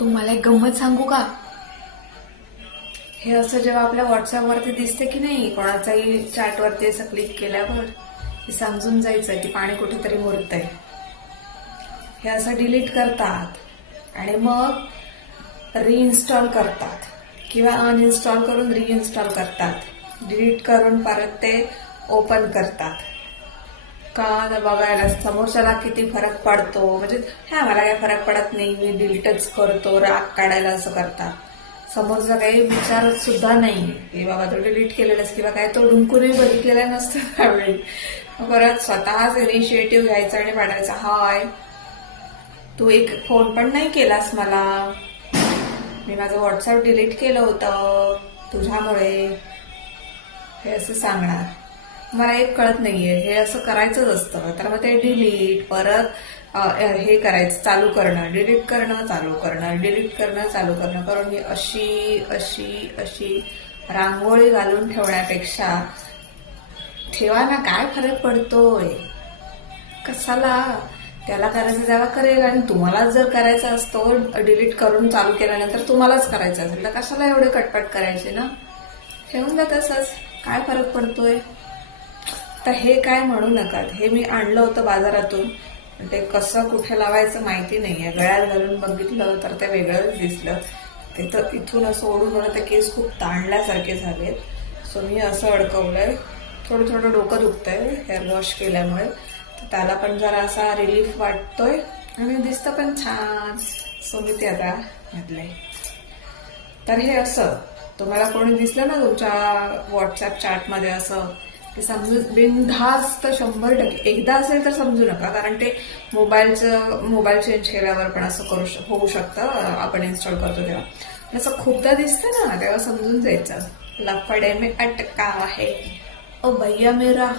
तुम्हाला एक गंमत सांगू का? हे असं जेव्हा आपल्या व्हॉट्सअपवरती दिसते की नाही, कोणाचाही चॅटवरती असं क्लिक केल्यावर हे समजून जायचं की पाणी कुठेतरी मुरतंय. हे असं डिलीट करतात आणि मग रिइन्स्टॉल करतात किंवा अनइन्स्टॉल करून रिइन्स्टॉल करतात. डिलीट करून परत ते ओपन करतात. का बघायला समोरच्याला किती फरक पडतो, म्हणजे हा मला काही फरक पडत नाही, मी डिलीटच करतो, राग काढायला असं करतात. समोरचा काही विचारत सुद्धा नाही की बाबा तो डिलीट केलेलास किंवा काय तो डुंकूनही बघितलेला नसतं त्यावेळी. परत स्वतःच इनिशिएटिव्ह घ्यायचा आणि पाठायचा, हाय तू एक फोन पण नाही केलास मला, मी माझं व्हॉट्सअप डिलीट केलं होतं तुझ्यामुळे, हे असं सांगणार. मला एक कळत नाहीये, हे असं करायचंच असतं. तर मग ते डिलीट परत हे करायचं, चालू करणं, डिलीट करणं, चालू करणं, डिलीट करणं, चालू करणं करून ही अशी अशी अशी रांगोळी घालून ठेवण्यापेक्षा ठेवा ना, काय फरक पडतोय? कशाला? त्याला करायचं तेव्हा करेल, आणि तुम्हाला जर करायचा असतो डिलीट करून चालू केल्यानंतर तुम्हालाच करायचं असेल तर कशाला एवढे कटपट करायचे ना? ठेवून द्या तसंच, काय फरक पडतोय? तर हे काय म्हणू नका, हे मी आणलं होतं बाजारातून, ते कसं कुठे लावायचं माहिती नाहीये. गळ्यात घालून बघितलं तर ते वेगळंच दिसलं. ते तर इथून असं ओढून मला ते केस खूप ताणल्यासारखे झालेत. सो मी असं अडकवलंय. थोडं थोडं डोकं दुखतंय हेअर वॉश केल्यामुळे, तर त्याला पण जरा असा रिलीफ वाटतोय आणि दिसतं पण छान. सो मी ते आता घातलंय. तर हे असं तुम्हाला कोणी दिसलं ना तुमच्या व्हॉट्सअप चॅटमध्ये असं, ते समजून बिनधास्त 100%, एकदा असेल तर समजू नका, कारण ते मोबाईल चेंज केल्यावर पण असं होऊ शकतं, आपण इन्स्टॉल करतो तेव्हा. असं खूपदा दिसतं ना, तेव्हा समजून जायचं लफडे में अटका है ओ भैया मेरा.